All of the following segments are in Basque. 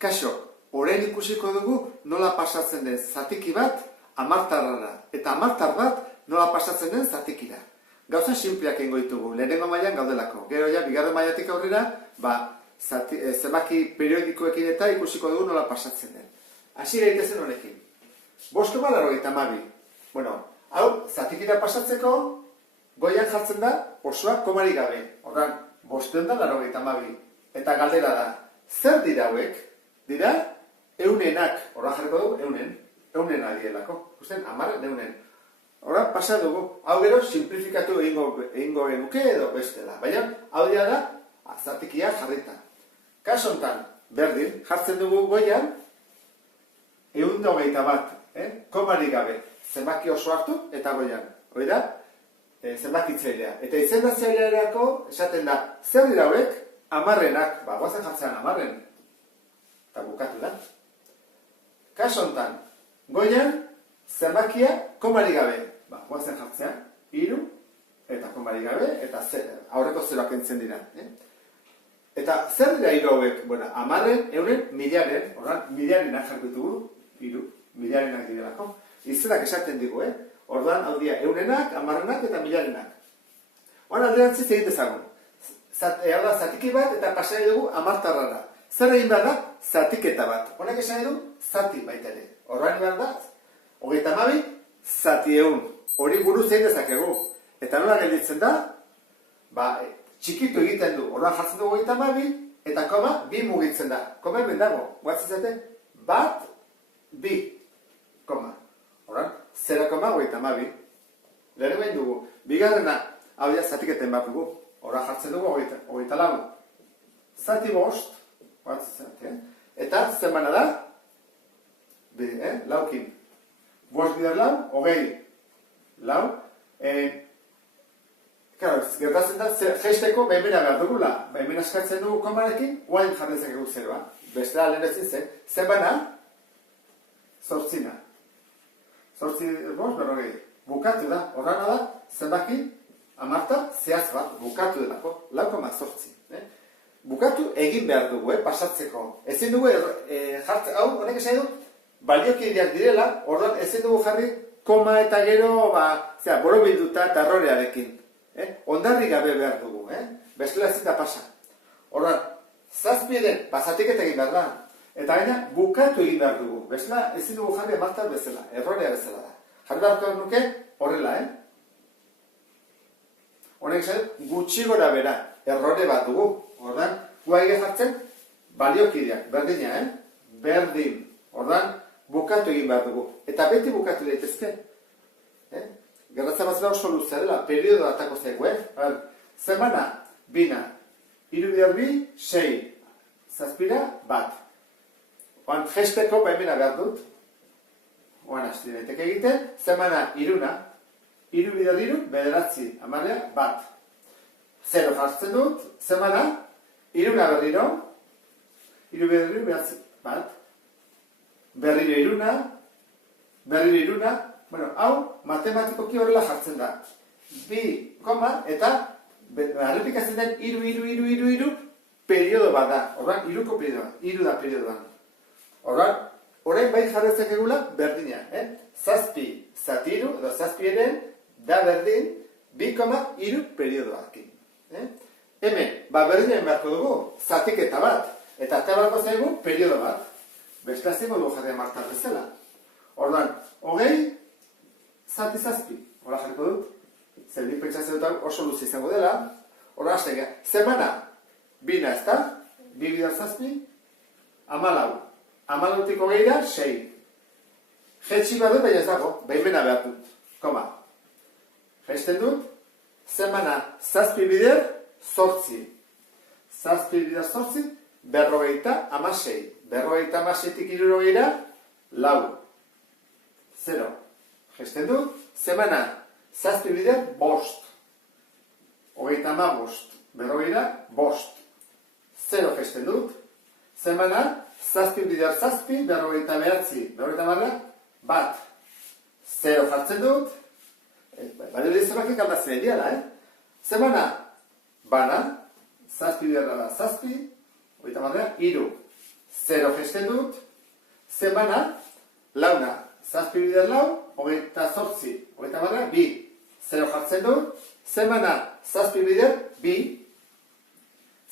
Kaso, orain ikusiko dugu nola pasatzen den zatiki bat hamartarrara, eta hamartar bat nola pasatzen den zatikira. Gauza sinpleak egingo ditugu, lehenengo mailan gaudelako. Gero ja, bigarren mailatik aurrera, zenbaki periodikoekin eta ikusiko dugu nola pasatzen den. Hasi gaitezen honekin. 5,82. Bueno, hau, zatikira pasatzeko, goian jartzen da, osoa komarik gabe. Horran, 582. Eta galdera da, zer dira hauek? Dira, eunenak. Horra jarriko dugu, eunena dielako. Gusten, 10 eunen. Horra, pasa dugu. Hau gero, simplifikatu egingo genuke edo bestela. Baina, hau dira da, zatikia jarrita. Kaso honetan, berdin, jartzen dugu goian, 121, komarik gabe. Zenbaki oso hartu eta goian. Hoi da, zenbakitzailea. Eta izendatzailearako esaten da, zer dira hauek? 10enak, guazen jartzean 10. Eta bukatu da. Kaso honetan, goian, zenbakia komarik gabe. Guazen jartzean, 3, eta komarik gabe, eta aurreko zeroak entzen dira. Eta zer dira 3 hauek? Bueno, 10, euren, 1000, horran, 1000enak jarko ditugu, 3, 1000enak direlako. Izenak esaten digu, Orduan, hau dira, eunenak, 10enak eta 1000enak. Horra, alderantziz egin dezagun. Hau da, zatiki bat eta pasai dugu 10tarrara. Zer egin behar da? Zatiketa bat. Honek esan edu, zati baita ere. Horran behar da, 32, zati eun. Hori buruz egin dezakegu. Eta nola gelditzen da? Txikitu egiten du. Horran jartzen dugu 32, eta koma, 2 mugitzen da. Koma hemen dago. Guatzen zate? 1, 2, koma. Horran, 0,32. Lehen behin dugu. Bigarrena, hau da, zatiketen bat dugu. Horra jartzen dugu 24. Zati 5, guatzen zate, eta zenbana da? Laukin. 5 bider lau, 20. Lau. Gertatzen da, geisteko behimena behar dugula. Behimena eskatzen dugu komarekin, guain jarrezak egu zeroa. Bestela lehen ezin zen. Zenbana? 8. 8, 5, bukatu da. Horrana da, zenbaki, 10 zehaz bat, bukatu delako. 4,8. Bukatu egin behar dugu, pasatzeko. Ezin dugu, jartzen, hau, honek esan du, baliokideak direla, orduan ezin dugu jarri, koma eta gero, borobilduta eta errorearekin. Ondarri gabe behar dugu, bestela ezin da pasa. Orduan, zazpieden, pasatiketa egin behar da. Eta gaina, bukatu egin behar dugu. Bestela ezin dugu jarri amartar bezala, errorea bezala da. Jarri beharko nuke, horrela, Honek esan, gutxi gora bera, errore bat dugu. Ordan, guaige jartzen, baliokideak, berdina, Berdin. Ordan, bukatu egin behar dugu. Eta beti bukatu daitezke. Gertatzen batzela oso luzea dela, periodo atako zaigu, Zemana, 2. 3 bider 2, 6. Zazpira, 1. Oan, gesteko baimena behar dut. Oan, hasti daiteke egiten. Zemana, 3. 3 bider 3, 9, 1. 0 jartzen dut, zemana, 3 berriro, 3 bider 3, 1. Berriro 3, bueno, hau, matematikoki horrela jartzen da. 2, eta, errepikatzen den, 3, periodo bat da. Horran, 3ko periodoa, 3 da periodoa. Horran, orain bai jarretzak egula, berdina, Zazpi, zatiru, edo zazpieren, da berdin, 2,3 periodoakin. Hemen, berdinen beharko dugu, zatiketa bat, eta tabarko zaigu, periodo bat. Bestela zingo dugu jarri amartar bezala. Orduan, 20, zati zazpi. Hora jarriko dut, zerbin pentsatzen dut oso luze izango dela. Hora hasten gara, zemana, 2 ez da, 2 bider zazpi, 14. 14tiko gehiago, 6. Jetxi behar dut, baina ez dago, behimena behar dut. Koma. Jaisten dut, zemana zazpi bider, 8. Zazpi bider 8, 56. 56tik 60 lau. 0. Jaisten dut, zemana zazpi bider, 5. 35, 5. 0 jaisten dut, zemana zazpi bider zazpi, 59, 1. 0 jartzen dut, baina dizemakik aldatzen ediala, Zemana, bana, zazpi bider da zazpi, 3. 0 gesten dut, zenbana, launa, zazpi bider lau, 28, 2, 0 jartzen dut, zenbana, zazpi bider, 2,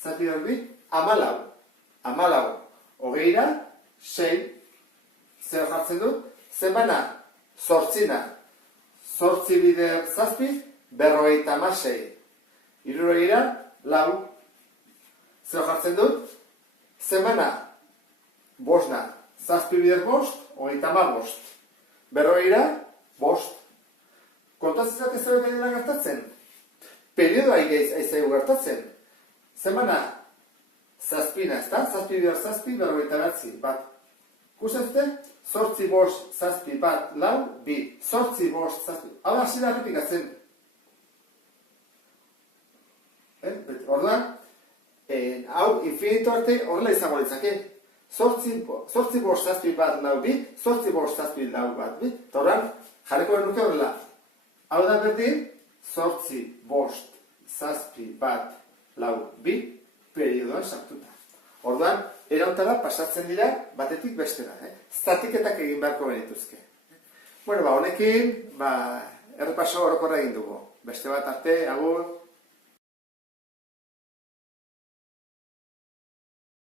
zazpi bider, 2, 14, 6, 0 jartzen dut, zenbana, zortzina, zortzi bider, zazpi, 56, hirurogeira, lau, 0 jartzen dut, zenbana, bosna, zazpi bider bost, 35, berrogeira, bost. Kontatzen ez zer dela gertatzen? Periodoa aizaigu gertatzen. Zenbana, zazpina, ezta? Zazpi bider zazpi, 49, bat. Kusten zute? Zortzi bost, zazpi, bat, lau, bi. Zortzi bost, zazpi. Hau hasi da errepikatzen. Orduan, hau infinito arte horrela izango litzake. Zortzi bost, zazpi, bat, lau, bi. Zortzi bost, zazpi, lau, bat, bi. Eta horren, jarriko genuke horrela. Hau da berdin, zortzi bost, zazpi, bat, lau, bi. Periodoan sartuta. Orduan, erauntara pasatzen dira batetik bestera. Zatiketak egin beharko genituzke. Bueno, honekin, errepaso orokorra egin dugu. Beste bat arte, agur.